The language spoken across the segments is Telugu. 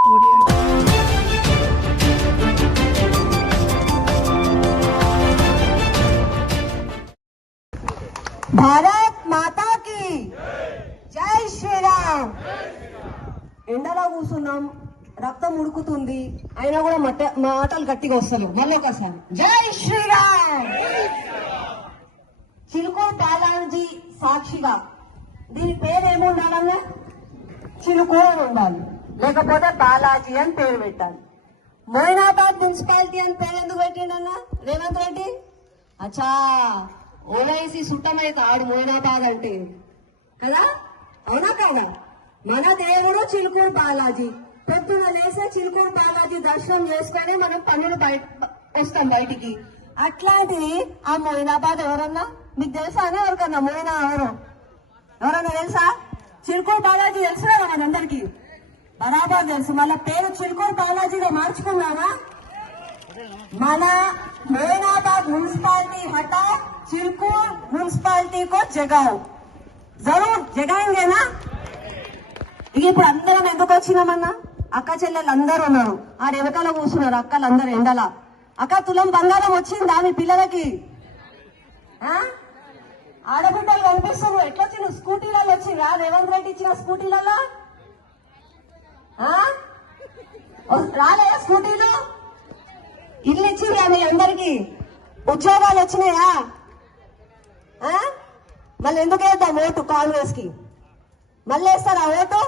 భారత్ మాతా కి జై శ్రీరామ్. ఎండలో కూర్చున్నాం, రక్తం ఉడుకుతుంది, అయినా కూడా మాటలు గట్టిగా వస్తలేవు. మళ్ళొకసారి జై శ్రీరామ్. చిలుకూరు బాలాజీ సాక్షిగా దీని పేరు ఏముండాలన్నా చిలుకూరు అని ఉండాలి, లేకపోతే బాలాజీ అని పేరు పెట్టాలి. మోయినాబాద్ మున్సిపాలిటీ అని పేరు ఎందుకు పెట్టిండన్నా రేవంత్ రెడ్డి? అచ్చా, ఓవైసీ సుట్టమైతే ఆడు మోయినాబాద్ అంటే కదా, అవునా కాదా? మన దేవుడు చిలుకూరు బాలాజీ. పొద్దున లేసే చిలుకూరు బాలాజీ దర్శనం చేసుకుని మనం పన్నులు వస్తాం బయటికి. అట్లాంటిది ఆ మోయినాబాద్ ఎవరన్నా మీకు తెలుసా అని? ఎవరికన్నా మోయినా ఎవరన్నా తెలుసా? చిలుకూరు బాలాజీ తెలుసు కదా మనందరికి, బరాబర్ తెలుసు. మళ్ళీ పేరు చిలుకూరు బాలాజీగా మార్చుకున్నారా? మన మోయినాబాద్ మున్సిపాలిటీ हटा चिलकूर మున్సిపాలిటీ को जगाओ, जरूर जगाएंगेना. ఇప్పుడు అందరం ఎందుకు వచ్చినామన్నా? అక్క చెల్లెలు అందరూ ఉన్నారు, ఆ వెనకాల కూర్చున్నారు అక్కలందరూ ఎండల. అక్క తులం బంగారం వచ్చిందా మీ పిల్లలకి? ఆడబిడ్డలు కనిపిస్తున్నారు. ఎట్లా వచ్చిన స్కూటీలలో వచ్చిందా? రేవంత్ రెడ్డి ఇచ్చిన స్కూటీలలో రాలేదా? స్కూటీలో ఇల్లు ఇచ్చిందా మీ అందరికి? ఉద్యోగాలు వచ్చినాయా? మళ్ళీ ఎందుకు వేద్దాం ఓటు కాంగ్రెస్ కి? మళ్ళీ వేస్తారా ఓటు?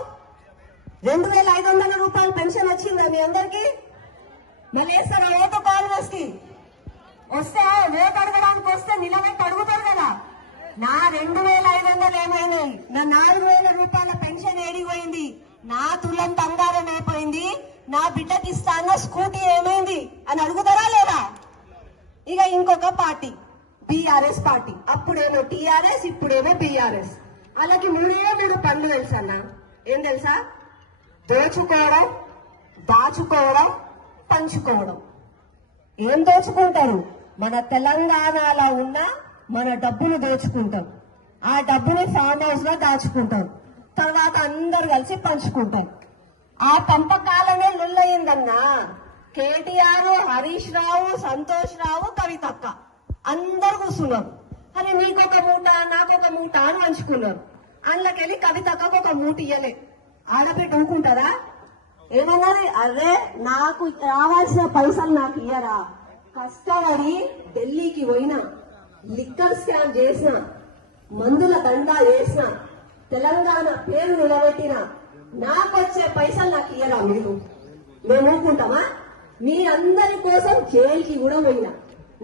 2500 రూపాయలు పెన్షన్ వచ్చిందా మీ అందరికి? మళ్ళీ వేస్తారా ఓటు కాంగ్రెస్ కి? వస్తే ఓటు అడగడానికి వస్తే నిలబెట్టి అడుగుతారు కదా. నా 2500 ఏమైనాయి? నా 4000 రూపాయల పెన్షన్ ఏడిపోయింది? నా తులం బంగారం అయిపోయింది? నా బిడ్డకి ఇస్తాన్న స్కూటీ ఏమైంది అని అడుగుతారా లేదా? ఇక ఇంకొక పార్టీ బీఆర్ఎస్ పార్టీ, అప్పుడేమో టీఆర్ఎస్, ఇప్పుడేమో బీఆర్ఎస్. వాళ్ళకి 3 పనులు తెలుసా అన్న? ఏం తెలుసా? దోచుకోవడం, దాచుకోవడం, పంచుకోవడం. ఏం దోచుకుంటారు? మన తెలంగాణలో ఉన్న మన డబ్బును దోచుకుంటాం, ఆ డబ్బుని ఫామ్ హౌస్ లో దాచుకుంటాం, తర్వాత అందరు కలిసి పంచుకుంటారు. ఆ పంపకాలనే లొల్లయిందన్నా. కేటీఆర్, హరీష్ రావు, సంతోష్ రావు, కవితక్క అందరు కూర్చున్నారు. అరే నీకొక మూట నాకొక మూట అని పంచుకున్నారు. అందులోకెళ్ళి కవితక్కకు ఒక మూట ఇయ్యలే. ఆడబిడ్డ ఊరుకుంటారా? ఏమన్నది? అరే నాకు రావాల్సిన పైసలు నాకు ఇయ్యరా? కష్టపడి ఢిల్లీకి పోయినా, లిక్కర్ స్కామ్ చేసిన, మందుల దందా చేసిన, తెలంగాణ పేరు నిలబెట్టిన, నాకొచ్చే పైసలు నాకు ఇయ్యరా? మేము ఊరుకుంటామా? మీరందరి కోసం జైలుకి కూడా పోయినా,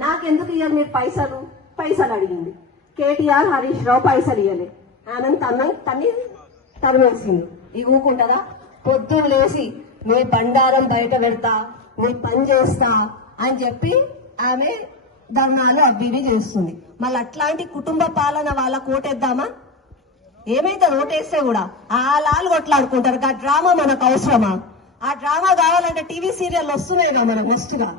నాకెందుకు ఇయ్యాలి మీరు పైసలు? పైసలు అడిగింది కేటీఆర్, హరీష్ రావు పైసలు ఇయ్యలే. ఆనంద్ తన్ని తరిమేసింది. ఇక ఊరుకుంటారా? పొద్దున్న లేసి మీ బండారం బయట పెడతా, మీ పని చేస్తా అని చెప్పి ఆమె ధర్నాలు అవి చేస్తుంది. మళ్ళీ అట్లాంటి కుటుంబ పాలన వాళ్ళ కోటేద్దామా? ఏమైతే ఓటేస్తే కూడా ఆలాలు కొట్లాడుకుంటారు. ఆ డ్రామా మనకు అవసరమా? ఆ డ్రామా కావాలంటే టీవీ సీరియల్ వస్తున్నాయిగా మనకు మస్తుగా.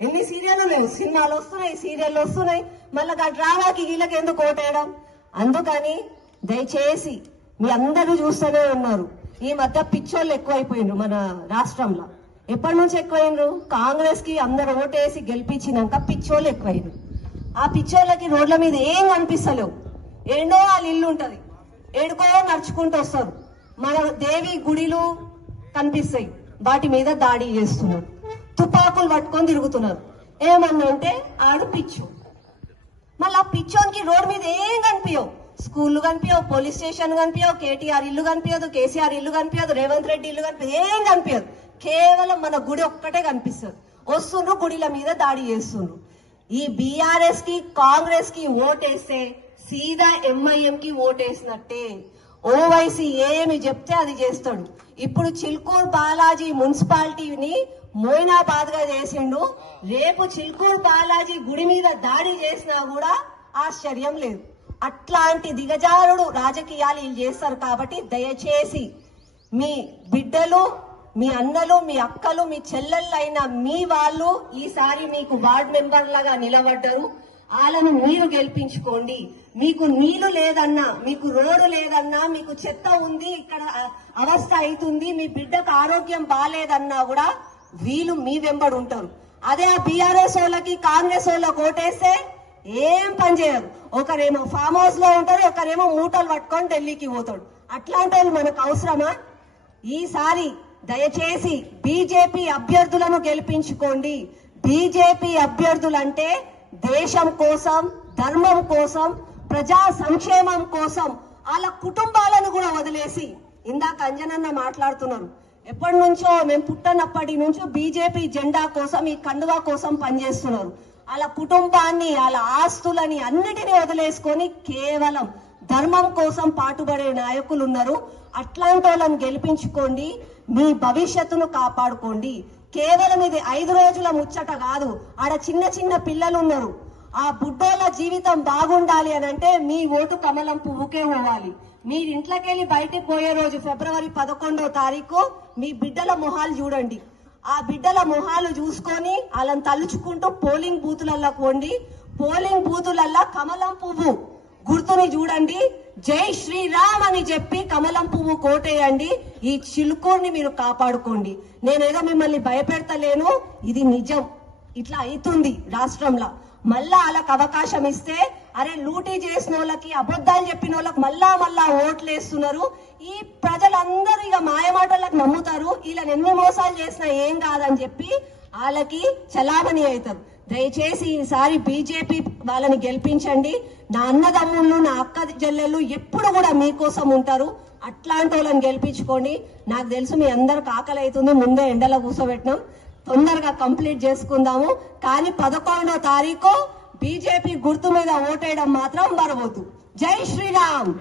ఎన్ని సీరియల్ లేవు, సినిమాలు వస్తున్నాయి, సీరియల్ వస్తున్నాయి. మళ్ళీ ఆ డ్రామాకి వీళ్ళకి ఎందుకు ఓటేయడం? అందుకని దయచేసి మీ అందరూ చూస్తూనే ఉన్నారు, ఈ మధ్య పిచ్చోళ్ళు ఎక్కువైపోయినారు మన రాష్ట్రంలో. ఎప్పటి నుంచి ఎక్కువైనరు? కాంగ్రెస్ కి అందరు ఓటేసి గెలిపించినాక పిచ్చోళ్ళు ఎక్కువైనరు. ఆ పిచ్చోళ్ళకి రోడ్ల మీద ఏం కనిపిస్తలేవు. ఏండో వాళ్ళ ఇల్లు ఉంటది, ఏడుకో నడుచుకుంటూ వస్తారు. మన దేవి గుడిలు కనిపిస్తాయి, వాటి మీద దాడి చేస్తున్నారు, తుపాకులు పట్టుకొని తిరుగుతున్నారు. ఏమన్నా అంటే ఆడు పిచ్చు. మళ్ళీ ఆ పిచ్చోనికి రోడ్ మీద ఏం కనిపించవు, స్కూళ్ళు కనిపించవు, పోలీస్ స్టేషన్ కనిపించవు, కేటీఆర్ ఇల్లు కనిపించదు, కేసీఆర్ ఇల్లు కనిపించదు, రేవంత్ రెడ్డి ఇల్లు కనిపించదు, ఏం కనిపించదు. కేవలం మన గుడి ఒక్కటే కనిపిస్తుంది. వస్తుండ్రు, గుడిల మీద దాడి చేస్తుండ్రు. ఈ బీఆర్ఎస్ కి కాంగ్రెస్ కి ఓటేస్తే సీదా ఎంఐఎం కి ఓటేసినట్టే. ఓవైసీ ఏమి చెప్తే అది చేస్తాడు. ఇప్పుడు చిల్కూర్ బాలాజీ మున్సిపాలిటీని మోయినాబాద్ గా చేసిండు. రేపు చిల్కూర్ బాలాజీ గుడి మీద దాడి చేసినా కూడా ఆశ్చర్యం లేదు. అట్లాంటి దిగజారుడు రాజకీయాలు వీళ్ళు చేస్తారు. కాబట్టి దయచేసి మీ బిడ్డలు, మీ అన్నలు, మీ అక్కలు, మీ చెల్లెళ్ళైన మీ వాళ్ళు ఈసారి మీకు వార్డ్ మెంబర్ లాగా నిలబడ్డారు. వాళ్ళను మీరు గెలిపించుకోండి. మీకు నీళ్లు లేదన్నా, మీకు రోడ్డు లేదన్నా, మీకు చెత్త ఉంది, ఇక్కడ అవస్థ అవుతుంది, మీ బిడ్డకు ఆరోగ్యం బాగాలేదన్నా కూడా వీళ్ళు మీ వెంబడి ఉంటారు. అదే ఆ బీఆర్ఎస్ వాళ్ళకి కాంగ్రెస్ వాళ్ళకి ఓటేస్తే ఏం పని చేయరు. ఒకరేమో ఫామ్ హౌస్ లో ఉంటారు, ఒకరేమో మూటలు పట్టుకొని ఢిల్లీకి పోతాడు. అట్లాంటి వాళ్ళు మనకు అవసరమా? ఈసారి దయచేసి బీజేపీ అభ్యర్థులను గెలిపించుకోండి. బీజేపీ అభ్యర్థులంటే దేశం కోసం, ధర్మం కోసం, ప్రజా సంక్షేమం కోసం వాళ్ళ కుటుంబాలను కూడా వదిలేసి, ఇందాక అంజనన్న మాట్లాడుతున్నారు, ఎప్పటి నుంచో మేము పుట్టనప్పటి నుంచో బీజేపీ జెండా కోసం, ఈ కండువా కోసం పనిచేస్తున్నారు. వాళ్ళ కుటుంబాన్ని, వాళ్ళ ఆస్తులని అన్నిటినీ వదిలేసుకొని కేవలం ధర్మం కోసం పాటుపడే నాయకులు ఉన్నారు. అట్లాంటి వాళ్ళని గెలిపించుకోండి, మీ భవిష్యత్తును కాపాడుకోండి. కేవలం ఇది 5 రోజుల ముచ్చట కాదు. ఆడ చిన్న చిన్న పిల్లలు ఉన్నారు. ఆ బుడ్డోళ్ళ జీవితం బాగుండాలి అని అంటే మీ ఓటు కమలం పువ్వుకే పోవాలి. మీరు ఇంట్లోకెళ్ళి బయటికి పోయే రోజు ఫిబ్రవరి 11వ తారీఖు మీ బిడ్డల మొహాలు చూడండి. ఆ బిడ్డల మొహాలు చూసుకొని వాళ్ళని తలుచుకుంటూ పోలింగ్ బూతులల్లో పోండి. పోలింగ్ బూతులల్లో కమలం పువ్వు గుర్తుని చూడండి. జై శ్రీరామ్ అని చెప్పి కమలం పువ్వు కోటేయండి. ఈ చిలుకూరిని మీరు కాపాడుకోండి. నేనేదో మిమ్మల్ని భయపెడతలేను, ఇది నిజం. ఇట్లా అవుతుంది రాష్ట్రంలో. మళ్ళా వాళ్ళకి అవకాశం ఇస్తే, అరే లూటీ చేసిన వాళ్ళకి, అబద్ధాలు చెప్పిన వాళ్ళకి మళ్ళా ఓట్లు వేస్తున్నారు. ఈ ప్రజలందరూ ఇక మాయమాటలకు నమ్ముతారు. వీళ్ళని ఎన్ని మోసాలు చేసినా ఏం కాదని చెప్పి వాళ్ళకి చలామణి అవుతారు. దయచేసి ఈసారి బీజేపీ వాళ్ళని గెలిపించండి. నా అన్నదమ్ముళ్ళు, నా అక్క చెల్లెళ్ళు ఎప్పుడు కూడా మీకోసం ఉంటారు. అట్లాంటి వాళ్ళని గెలిపించుకోండి. నాకు తెలుసు మీ అందరికి ఆకలి అవుతుంది, ముందే ఎండలో కూర్చోబెట్టినాం, తొందరగా కంప్లీట్ చేసుకుందాము. కానీ 11వ తారీఖు బీజేపీ గుర్తు మీద ఓటేయడం మాత్రం మరవద్దు. జై శ్రీరామ్.